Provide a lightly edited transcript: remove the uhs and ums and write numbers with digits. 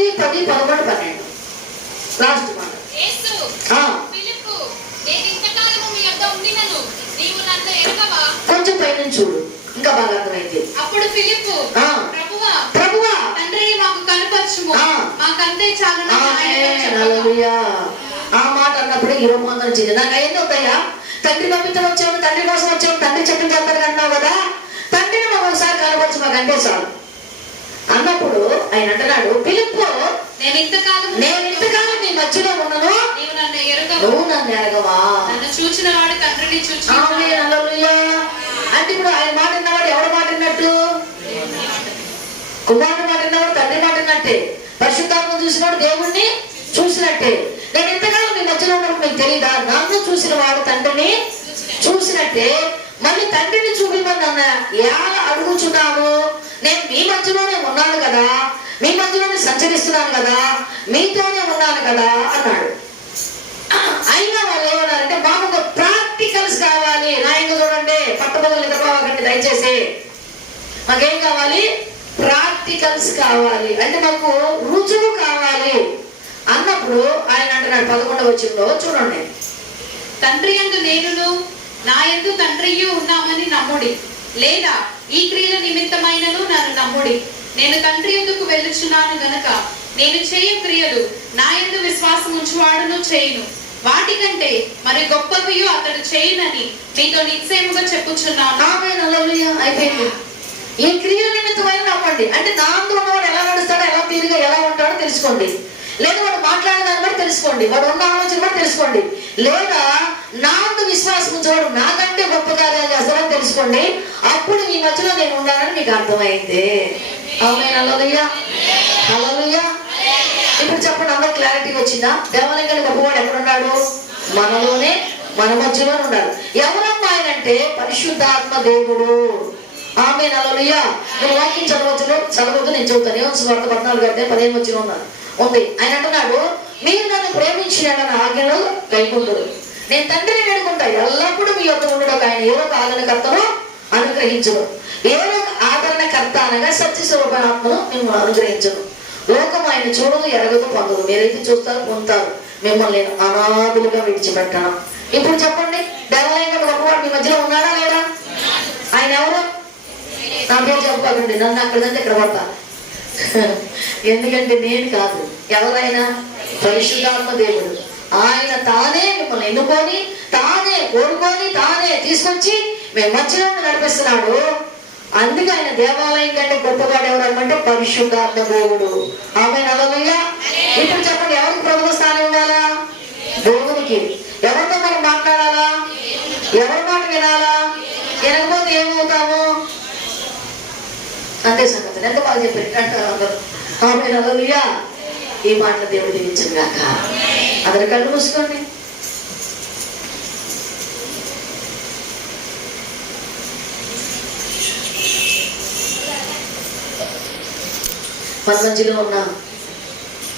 9, 10, 11, 12 last మాట. కొంచెం పైన చూడు, ఇంకా బాగా అర్థమైంది. అప్పుడు ఫిలిప్పు, ప్రభువా తండ్రిని మాకు కనపరచుము, మాకంతే చాలు. ఆ మాట అన్నప్పుడు ఈ రూపం వచ్చింది. నాకు అయ్యింది అవుతాయా, తండ్రి పంపించడం వచ్చాము, తండ్రి కోసం వచ్చాము, తండ్రి చెప్పిన చేస్తారు అంటున్నావు కదా, తండ్రిని మాకు ఒకసారి కనపరచు, మాకు అంటే చాలు అన్నప్పుడు ఆయన అంటున్నాడు, ఫిలిప్పు నేను ఇంతకాలం నీ మధ్యలో ఉన్నాను, నువ్వు నన్ను ఎరగవా? నన్ను చూచిన వాడు తండ్రిని చూచి. అంటే ఇప్పుడు ఆయన మాట విన్నవాడు ఎవరి మాట విన్నట్టు? కుమారుడు మాట విన్నవాడు తండ్రి మాట విన్నట్టే, పరిశుద్ధాత్మ చూసినవాడు దేవుణ్ణి చూసినట్టే. నేను ఇంతకాలం మీ మధ్యలో ఉన్నప్పుడు మీకు తెలియదా, నన్ను చూసిన వాడు తండ్రిని చూసినట్టే. మళ్ళీ తండ్రిని చూపిమని నన్ను ఎలా అడుగుచున్నాము? నేను మీ మధ్యలోనే ఉన్నాను కదా, మీ మధ్యలోనే సంచరిస్తున్నాను కదా, మీతోనే ఉన్నాను కదా అన్నాడు. అయినా వాళ్ళు ఏమన్నారంటే, మాకు ఒక ప్రాక్టికల్స్ కావాలి. నా ఇంకా చూడండి, పట్టబదులు నిద్రపోవాలండి దయచేసి. మాకేం కావాలి? ప్రాక్టికల్స్ కావాలి, అంటే మాకు రుజువు కావాలి అన్నప్పుడు ఆయన అంటున్నాడు 11వ వచనంలో చూడండి, తండ్రి యందు నేనును నా యందు తండ్రియు ఉన్నామని నమ్ముడి, లేదా ఈ క్రియల నిమిత్తమైనను నన్ను నమ్ముడి. నేను తండ్రి యందుకు వెళ్ళుచున్నాను గనక నేను చేయు క్రియలు నా యందు విశ్వాసం ఉంచువాడును చేయును, వాటికంటే మరి గొప్పవి అతడు చేయునని మీతో నిశ్చయముగా చెప్పుచున్నాను. అయిపోయింది. ఈ క్రియల నిమిత్తమైన నమ్మండి, అంటే నాతో ఉన్నవాడు ఎలా నడుస్తాడో, ఎలా తీరుగా ఎలా ఉంటాడో తెలుసుకోండి, లేదా వాడు మాట్లాడే దాన్ని బట్టి తెలుసుకోండి, వాడు ఉన్న ఆలోచన బట్టి తెలుసుకోండి, లేదా నాకు విశ్వాసం ఉంచేవాడు నాకంటే గొప్ప కార్యాలు చేస్తాడని తెలుసుకోండి. అప్పుడు మీ మధ్యలో నేను ఉన్నానని మీకు అర్థమైంది. అవునైనా హల్లెలూయా, హల్లెలూయా. ఇప్పుడు చెప్పండి, అందరూ క్లారిటీ వచ్చిందా? దేవాలయం గొప్పవాడు ఎక్కడున్నాడు? మనలోనే, మన మధ్యలోనే ఉన్నాడు. ఎవరమ్మా ఆయన అంటే పరిశుద్ధాత్మ దేవుడు. ఆమె హల్లెలూయా. నేను వాక్యం చదవద్దు, నేను చెబుతాను. యోహాను సువార్త 14:15 ఉన్నాను ఉంది. ఆయన అంటున్నాడు, మీరు నన్ను ప్రేమించిన ఆజ్ఞలు కైకొందురు, నేను తండ్రిని వేడుకుంటా ఎల్లప్పుడూ మీ యొద్ద ఉండడు. ఆయన ఏ ఒక ఆదరణకర్తను అనుగ్రహించను, ఏ ఒక ఆదరణకర్త అనగా సత్యస్వరూపాత్మను మిమ్మల్ని అనుగ్రహించను. లోకం ఆయన చూడదు, ఎరగదు, పొందదు. మీరైతే చూస్తారు, పొందుతారు. మిమ్మల్ని నేను అనాథులుగా విడిచిపెట్టాను. ఇప్పుడు చెప్పండి, దేవాలయం గొప్పవాడు మీ మధ్యలో ఉన్నాడా లేదా? ఆయన ఎవరు? నా పేరు చెప్పుకోకండి, నన్ను అక్కడంటే ఇక్కడ పడతా. ఎందుకంటే నేను కాదు, ఎవరైనా పరిశుద్ధాత్మ దేవుడు. ఆయన తానే మిమ్మల్ని ఎన్నుకొని, తానే కోరుకొని, తానే తీసుకొచ్చి మేము మధ్యలో నడిపిస్తున్నాడు. అందుకే ఆయన దేవాలయం కంటే గొప్పవాడు ఎవరంటే పరిశుద్ధాత్మ దేవుడు. ఆమె హల్లెలూయా. ఇప్పుడు చెప్పండి, ఎవరికి ప్రథమ స్థానం ఇవ్వాలా? దేవునికి. ఎవరితో మనం మాట్లాడాలా? ఎవరి మాట వినాలా? వినకపోతే ఏమవుతాము? అంతే సంగతి. ఎంత బాగా చెప్పారు అంటారు అందరూ. ఆమె హల్లెలూయా. ఈ మాటలు దేవుడు దీవించను గాక. అందరు కళ్ళు మూసుకోండి. మన మధ్యలో ఉన్న